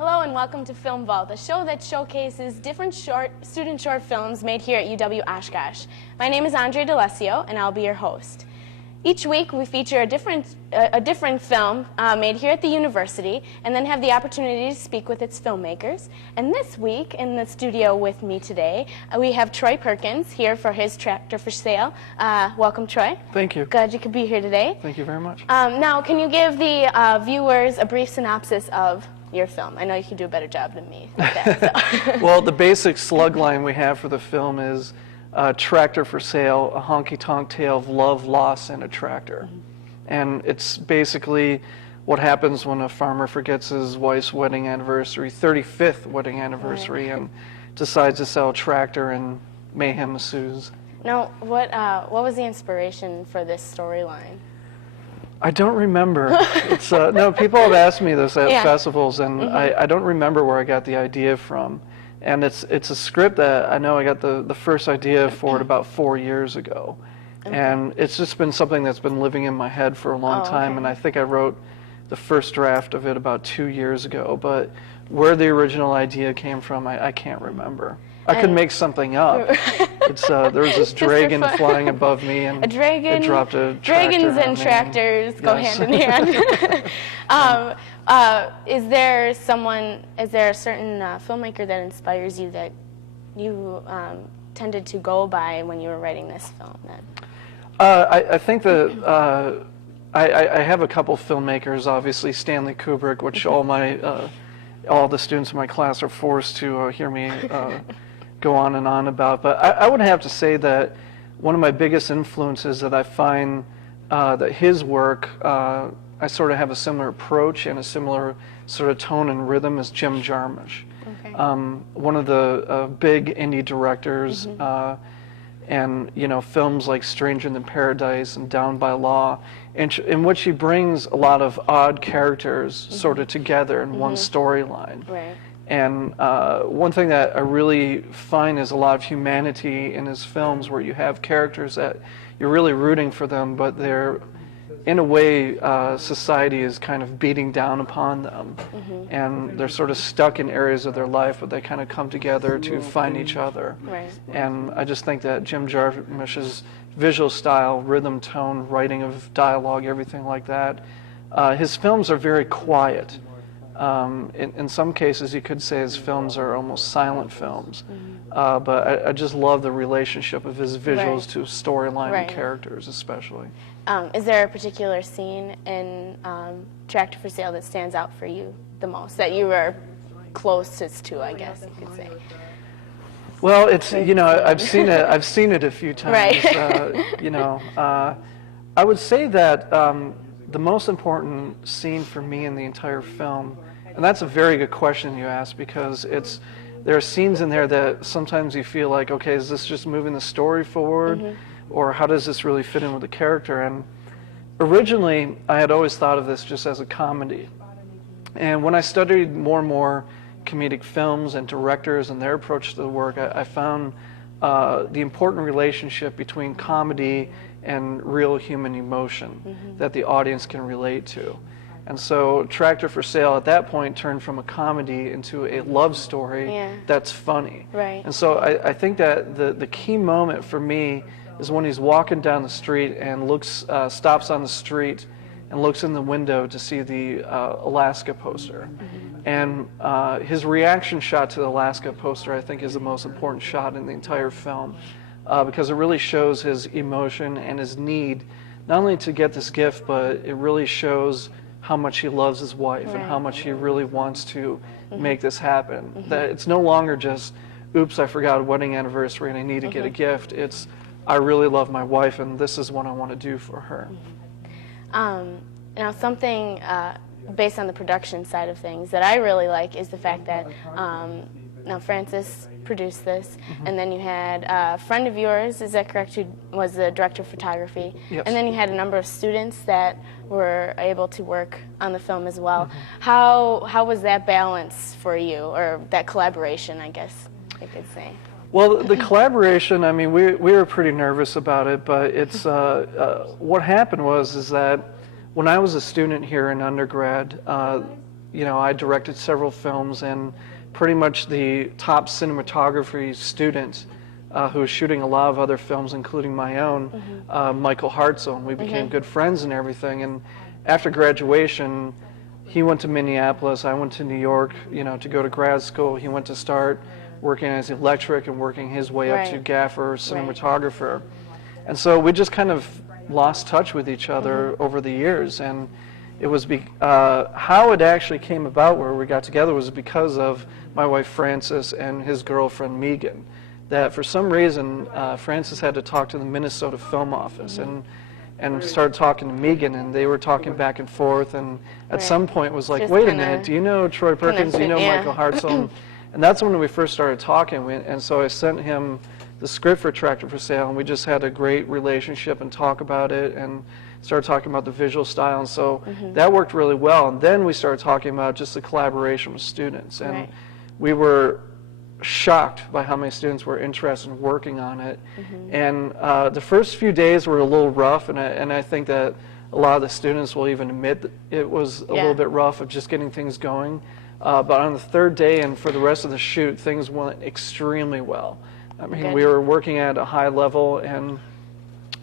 Hello and welcome to Film Vault, a show that showcases different student short films made here at UW Oshkosh. My name is Andre DeLessio and I'll be your host. Each week we feature a different film made here at the university and then have the opportunity to speak with its filmmakers. And this week in the studio with me today we have Troy Perkins here for his Tractor for Sale. Welcome, Troy. Thank you. Glad you could be here today. Thank you very much. Now, can you give the viewers a brief synopsis of your film? I know you can do a better job than me with that. So. Well, the basic slug line we have for the film is Tractor for Sale, a honky-tonk tale of love, loss, and a tractor. Mm-hmm. And it's basically what happens when a farmer forgets his wife's wedding anniversary, 35th wedding anniversary, and decides to sell a tractor, and mayhem ensues. Now, what was the inspiration for this storyline? I don't remember. It's no, people have asked me this at festivals, and I don't remember where I got the idea from. And it's a script that I know I got the first idea for it about 4 years ago. Okay. And it's just been something that's been living in my head for a long time, and I think I wrote the first draft of it about 2 years ago. But where the original idea came from, I can't remember. I could make something up. It's there was this dragon flying above me, and a dragon, it dropped a tractor. Dragons and tractors go hand in hand. Is there a certain filmmaker that inspires you that you tended to go by when you were writing this film? I think that I have a couple filmmakers. Obviously, Stanley Kubrick, which all the students in my class are forced to hear me go on and on about. But I would have to say that one of my biggest influences that I find that his work, I sort of have a similar approach and a similar sort of tone and rhythm as Jim Jarmusch. Okay. One of the big indie directors, and films like Stranger Than Paradise and Down by Law, in which he brings a lot of odd characters sort of together in one storyline. Right. And one thing that I really find is a lot of humanity in his films, where you have characters that you're really rooting for them, but they're, in a way, society is kind of beating down upon them. And they're sort of stuck in areas of their life, but they kind of come together to find each other. Right. And I just think that Jim Jarmusch's visual style, rhythm, tone, writing of dialogue, everything like that, his films are very quiet. In some cases, you could say his films are almost silent films, but I just love the relationship of his visuals to storyline and characters, especially. Is there a particular scene in Tractor for Sale that stands out for you the most, that you were closest to, I guess you could say? Well, it's I've seen it a few times. Right. I would say that the most important scene for me in the entire film. And that's a very good question you asked, because there are scenes in there that sometimes you feel like, okay, is this just moving the story forward? Or how does this really fit in with the character? And originally, I had always thought of this just as a comedy. And when I studied more and more comedic films and directors and their approach to the work, I found the important relationship between comedy and real human emotion that the audience can relate to. And so Tractor for Sale at that point turned from a comedy into a love story that's funny. Right. And so I think that the key moment for me is when he's walking down the street and stops on the street and looks in the window to see the Alaska poster. And his reaction shot to the Alaska poster, I think, is the most important shot in the entire film, because it really shows his emotion and his need, not only to get this gift, but it really shows how much he loves his wife and how much he really wants to make this happen. That it's no longer just, oops, I forgot a wedding anniversary and I need to get a gift. It's, I really love my wife and this is what I want to do for her. Now something based on the production side of things, that I really like is the fact that now Francis produced this, and then you had a friend of yours, is that correct, who was the director of photography, Yes. and then you had a number of students that were able to work on the film as well. How was that balance for you, or that collaboration, I guess I could say? Well, the collaboration, I mean, we were pretty nervous about it, but it's, what happened is that when I was a student here in undergrad, you know, I directed several films, and pretty much the top cinematography student who was shooting a lot of other films, including my own, Michael Hartzell, and we became good friends and everything. And after graduation, he went to Minneapolis, I went to New York, you know, to go to grad school. He went to start working as electric and working his way up to gaffer, cinematographer. And so we just kind of lost touch with each other over the years. And it was how it actually came about where we got together was because of my wife Frances and his girlfriend Megan. That for some reason Frances had to talk to the Minnesota Film Office and started talking to Megan, and they were talking back and forth, and at some point was like, wait a minute, do you know Troy Perkins, do you know Michael Hartzell? And that's when we first started talking, and so I sent him the script for Tractor for Sale, and we just had a great relationship and talk about it, and started talking about the visual style, and so that worked really well. And then we started talking about just the collaboration with students, and we were shocked by how many students were interested in working on it. And the first few days were a little rough, and I think that a lot of the students will even admit that it was a little bit rough of just getting things going. But on the third day and for the rest of the shoot, things went extremely well. I mean, we were working at a high level, and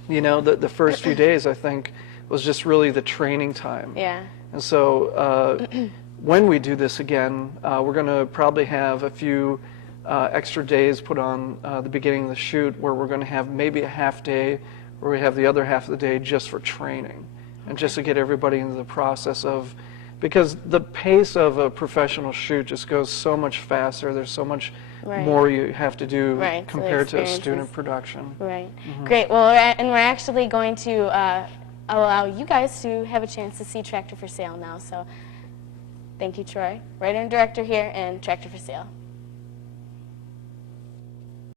you know, the first few days I think was just really the training time. Yeah. And so when we do this again, we're going to probably have a few extra days put on the beginning of the shoot, where we're going to have maybe a half day where we have the other half of the day just for training, and just to get everybody into the process of, because the pace of a professional shoot just goes so much faster. There's so much more you have to do compared to a student production. Right. Great. Well, we're actually going to allow you guys to have a chance to see Tractor for Sale now. So thank you, Troy, writer and director here, and Tractor for Sale.